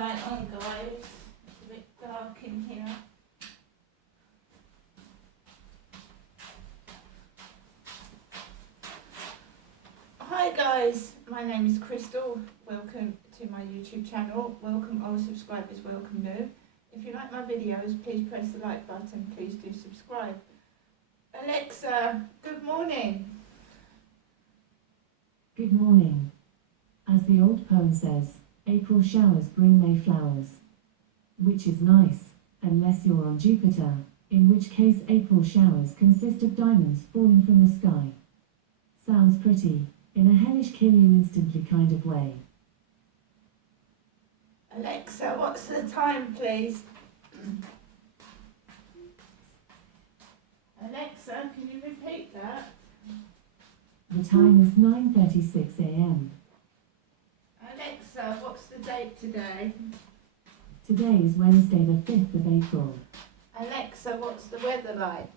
light on, guys. It's a bit dark in here. Hi guys, my name is Crystal. Welcome to my YouTube channel. Welcome old subscribers, welcome new. If you like my videos, please press the like button. Please do subscribe. Alexa, good morning. Good morning. As the old poem says, April showers bring May flowers. Which is nice, unless you're on Jupiter, in which case April showers consist of diamonds falling from the sky. Sounds pretty, in a hellish kill you instantly kind of way. Alexa, what's the time, please? Alexa, can you repeat that? The time is 9:36 a.m. Alexa, what's the date today? Today is Wednesday the 5th of April. Alexa, what's the weather like?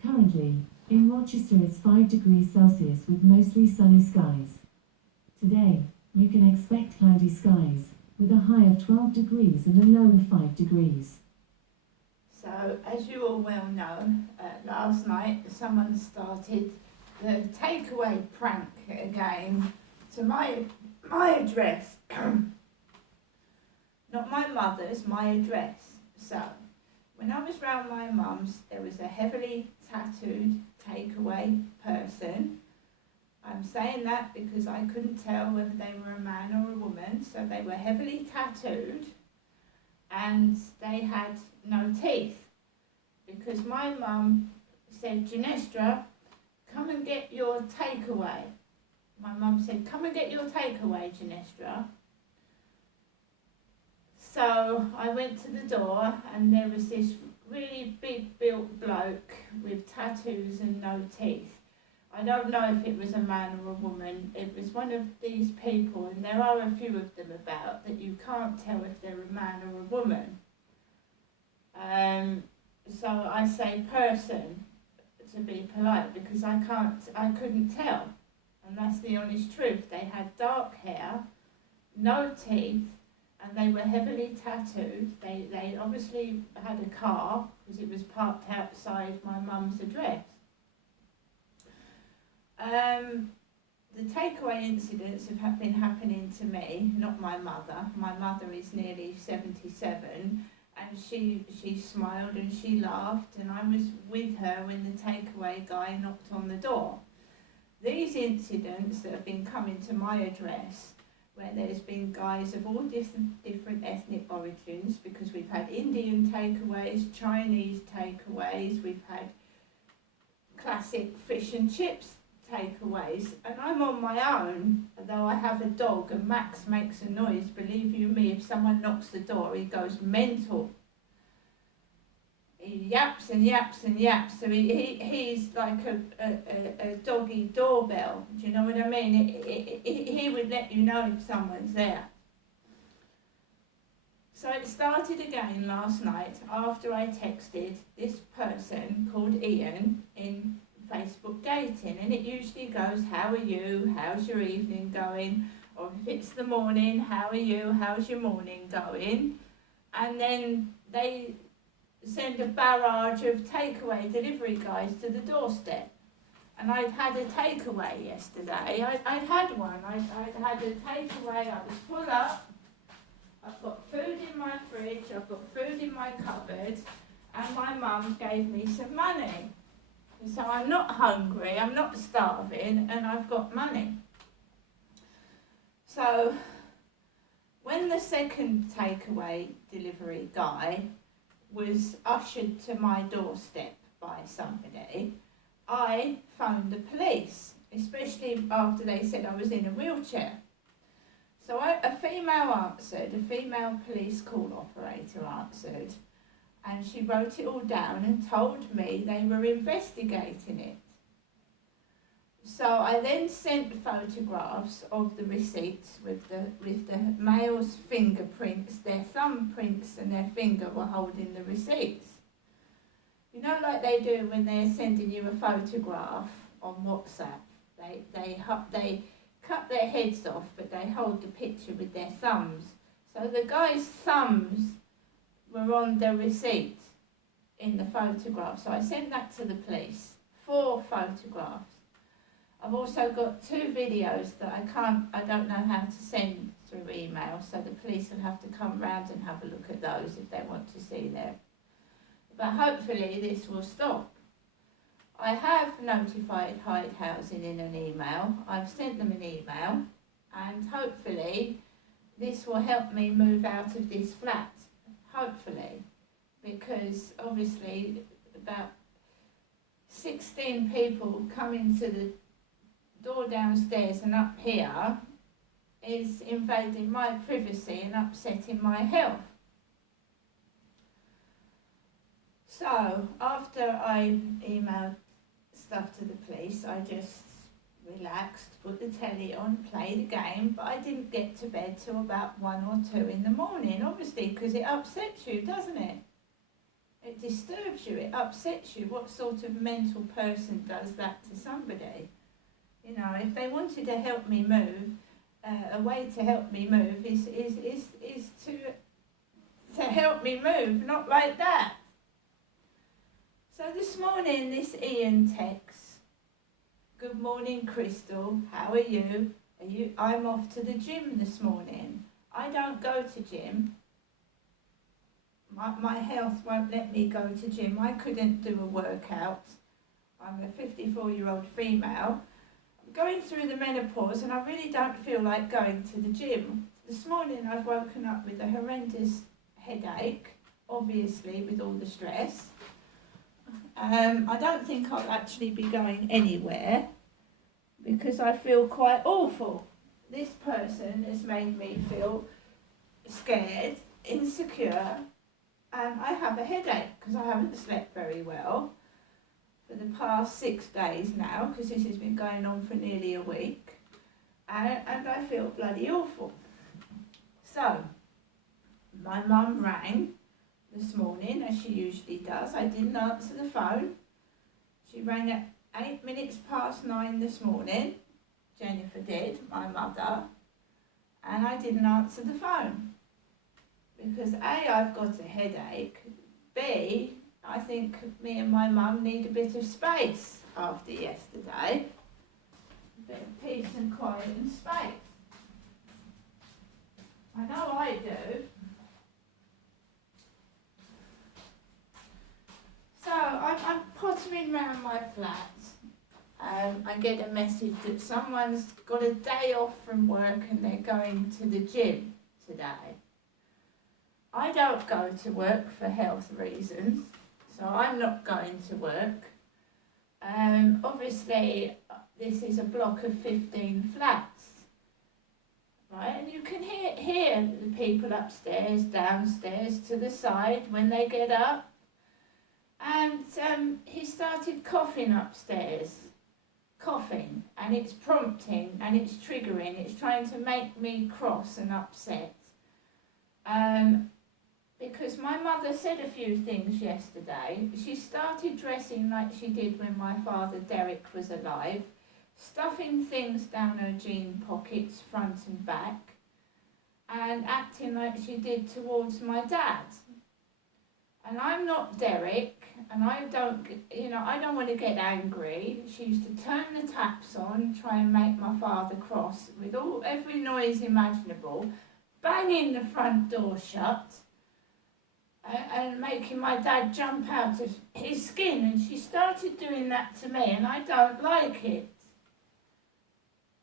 Currently, in Rochester it's 5 degrees Celsius with mostly sunny skies. Today, you can expect cloudy skies, with a high of 12 degrees and a low of 5 degrees. So, as you all well know, last night someone started the takeaway prank again to my address. Not my mother's, my address. So, when I was round my mum's, there was a heavily tattooed takeaway person. I'm saying that because I couldn't tell whether they were a man or a woman, so they were heavily tattooed and they had no teeth. Because my mum said, Ginestra, come and get your takeaway. My mum said, come and get your takeaway, Ginestra. So I went to the door and there was this really big built bloke with tattoos and no teeth. I don't know if it was a man or a woman. It was one of these people, and there are a few of them about, that you can't tell if they're a man or a woman. So I say person to be polite because I couldn't tell. And that's the honest truth. They had dark hair, no teeth, and they were heavily tattooed. They obviously had a car because it was parked outside my mum's address. The takeaway incidents have been happening to me, not my mother. My mother is nearly 77 and she smiled and she laughed, and I was with her when the takeaway guy knocked on the door. These incidents that have been coming to my address, where there's been guys of all different ethnic origins, because we've had Indian takeaways, Chinese takeaways, we've had classic fish and chips takeaways, and I'm on my own, although I have a dog, and Max makes a noise. Believe you me, if someone knocks the door, he goes mental. He yaps and yaps and yaps, so he's like a doggy doorbell, do you know what I mean? He would let you know if someone's there. So it started again last night after I texted this person called Ian in Facebook dating, and it usually goes, how are you, how's your evening going, or if it's the morning, how are you, how's your morning going, and then they send a barrage of takeaway delivery guys to the doorstep. And I'd had a takeaway yesterday. I'd had one. I'd had a takeaway. I was full up. I've got food in my fridge. I've got food in my cupboard. And my mum gave me some money. So I'm not hungry, I'm not starving, and I've got money. So when the second takeaway delivery guy was ushered to my doorstep by somebody, I phoned the police, especially after they said I was in a wheelchair. So a female police call operator answered, and she wrote it all down and told me they were investigating it. So I then sent photographs of the receipts with the male's fingerprints, their thumbprints and their finger were holding the receipts. You know, like they do when they're sending you a photograph on WhatsApp. They cut their heads off, but they hold the picture with their thumbs. So the guy's thumbs were on the receipt in the photograph. So I sent that to the police. 4 photographs. I've also got 2 videos that I don't know how to send through email, so the police will have to come round and have a look at those if they want to see them. But hopefully this will stop. I have notified Hyde Housing in an email. I've sent them an email, and hopefully this will help me move out of this flat. Hopefully, because obviously about 16 people coming to the door downstairs and up here is invading my privacy and upsetting my health. So after I emailed stuff to the police, I just relaxed, put the telly on, played a game, but I didn't get to bed till about 1 or 2 in the morning, obviously, because it upsets you, doesn't it? It disturbs you, it upsets you. What sort of mental person does that to somebody? You know, if they wanted to help me move, a way to help me move is to help me move, not like that. So this morning, this Ian texts, "Good morning, Crystal. How are you? I'm off to the gym this morning. I don't go to gym. My health won't let me go to gym. I couldn't do a workout. I'm a 54-year-old female. I'm going through the menopause and I really don't feel like going to the gym. This morning I've woken up with a horrendous headache, obviously with all the stress. I don't think I'll actually be going anywhere because I feel quite awful. This person has made me feel scared, insecure, and I have a headache because I haven't slept very well for the past 6 days now, because this has been going on for nearly a week, and I feel bloody awful. So my mum rang this morning, as she usually does. I didn't answer the phone. She rang at 8 minutes past 9 this morning. Jennifer did, my mother, and I didn't answer the phone because A, I've got a headache, B, I think me and my mum need a bit of space after yesterday, a bit of peace and quiet and space. I know I do. So I'm pottering round my flat. I get a message that someone's got a day off from work and they're going to the gym today. I don't go to work for health reasons, so I'm not going to work. Obviously, this is a block of 15 flats, right? And you can hear the people upstairs, downstairs, to the side when they get up. And he started coughing upstairs, coughing, and it's prompting and it's triggering. It's trying to make me cross and upset. Because my mother said a few things yesterday. She started dressing like she did when my father Derek was alive, stuffing things down her jean pockets front and back, and acting like she did towards my dad. And I'm not Derek, and I don't want to get angry. She used to turn the taps on, try and make my father cross with every noise imaginable, banging the front door shut, and making my dad jump out of his skin. And she started doing that to me, and I don't like it.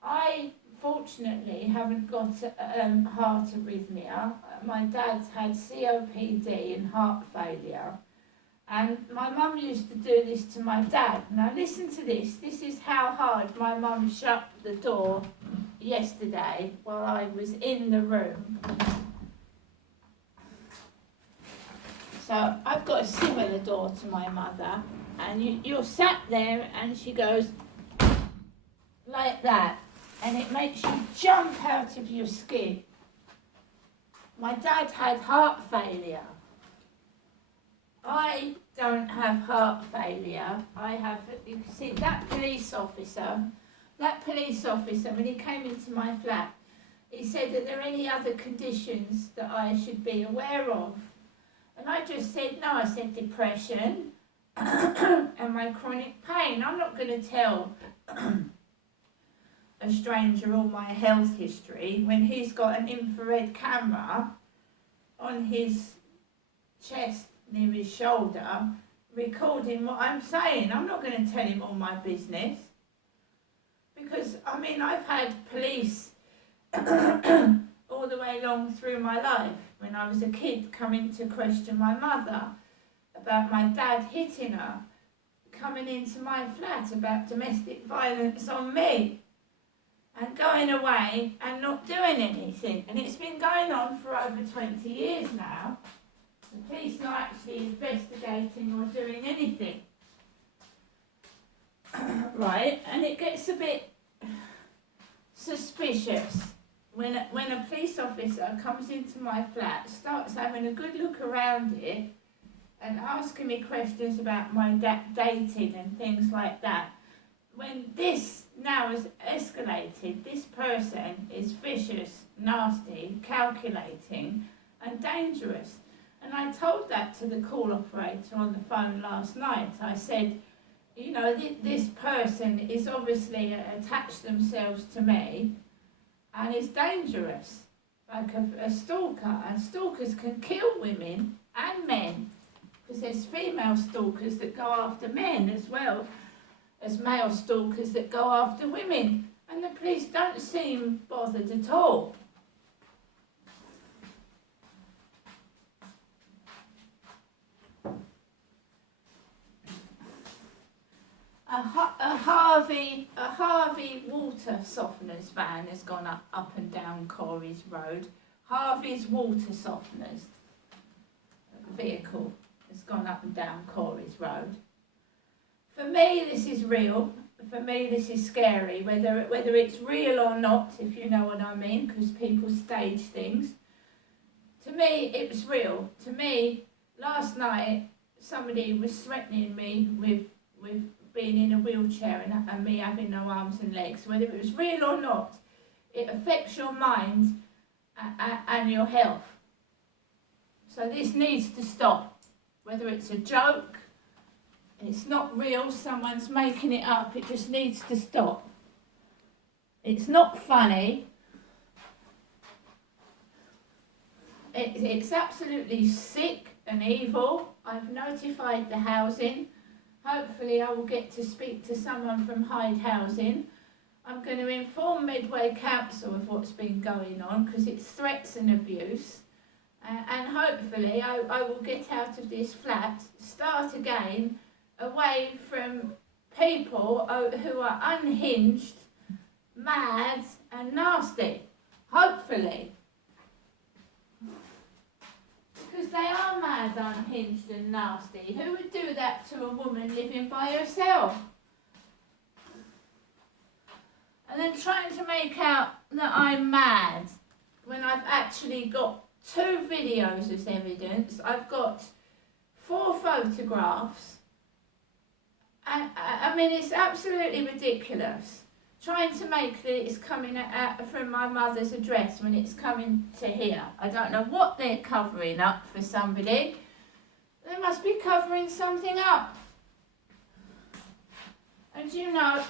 I, fortunately, haven't got heart arrhythmia. My dad's had COPD and heart failure. And my mum used to do this to my dad. Now listen to this. This is how hard my mum shut the door yesterday while I was in the room. So I've got a similar door to my mother, and you're sat there and she goes like that, and it makes you jump out of your skin. My dad had heart failure. I don't have heart failure. You can see that police officer, when he came into my flat, He said, are there any other conditions that I should be aware of? And I just said, no, I said depression and my chronic pain. I'm not going to tell a stranger all my health history when he's got an infrared camera on his chest near his shoulder recording what I'm saying. I'm not going to tell him all my business because, I mean, I've had police all the way along through my life when I was a kid coming to question my mother about my dad hitting her, coming into my flat about domestic violence on me, and going away and not doing anything. And it's been going on for over 20 years now. The police not actually investigating or doing anything. Right, and it gets a bit suspicious when a police officer comes into my flat, starts having a good look around it and asking me questions about my dating and things like that. When this now has escalated, this person is vicious, nasty, calculating and dangerous. And I told that to the call operator on the phone last night. I said, you know, this person is obviously attached themselves to me and is dangerous, like a stalker. And stalkers can kill women and men, because there's female stalkers that go after men as well as male stalkers that go after women. And the police don't seem bothered at all. A Harvey water softeners van has gone up and down Corey's Road. Harvey's water softeners vehicle has gone up and down Corey's Road. For me, this is real. For me, this is scary. Whether it's real or not, if you know what I mean, because people stage things. To me, it was real. To me, last night, somebody was threatening me with being in a wheelchair and me having no arms and legs. Whether it was real or not, it affects your mind and your health. So this needs to stop. Whether it's a joke, it's not real, someone's making it up, it just needs to stop. It's not funny. It's absolutely sick and evil. I've notified the housing. Hopefully I will get to speak to someone from Hyde Housing. I'm going to inform Medway Council of what's been going on because it's threats and abuse. And hopefully I will get out of this flat, start again, away from people who are unhinged, mad and nasty. Hopefully. Because they are mad, unhinged and nasty. Who would do that to a woman living by herself? And then trying to make out that I'm mad when I've actually got 2 videos as evidence. I've got 4 photographs. And I mean, it's absolutely ridiculous. Trying to make that it's coming from my mother's address when it's coming to here. I don't know what they're covering up for somebody. They must be covering something up. And do you know,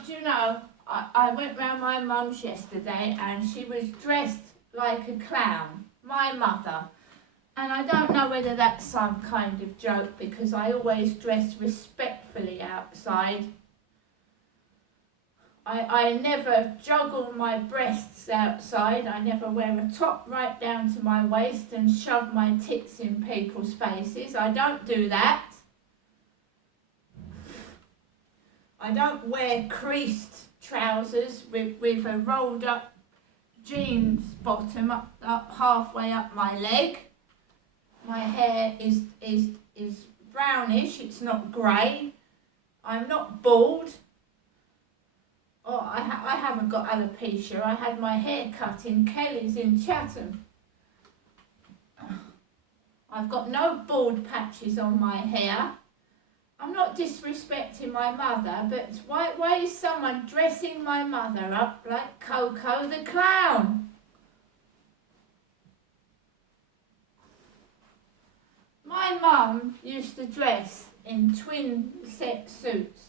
I went round my mum's yesterday and she was dressed like a clown, my mother. And I don't know whether that's some kind of joke because I always dress respectfully outside. I never juggle my breasts outside. I never wear a top right down to my waist and shove my tits in people's faces. I don't do that. I don't wear creased trousers with a rolled up jeans bottom up halfway up my leg. My hair is brownish, it's not grey. I'm not bald. Oh, I haven't got alopecia. I had my hair cut in Kelly's in Chatham. I've got no bald patches on my hair. I'm not disrespecting my mother, but why is someone dressing my mother up like Coco the clown? mum used to dress in twin set suits.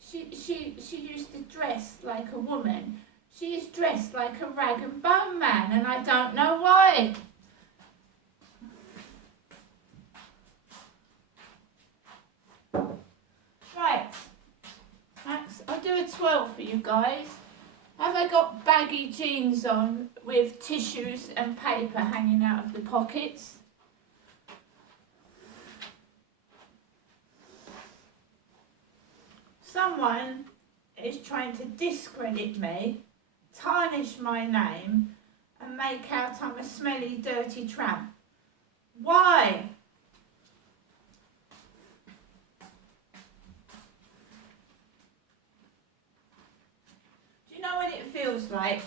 She used to dress like a woman. She is dressed like a rag and bone man, and I don't know why. Right, Max, I'll do a 12 for you guys. Have I got baggy jeans on with tissues and paper hanging out of the pockets? Someone is trying to discredit me, tarnish my name, and make out I'm a smelly, dirty tramp. Why? Do you know what it feels like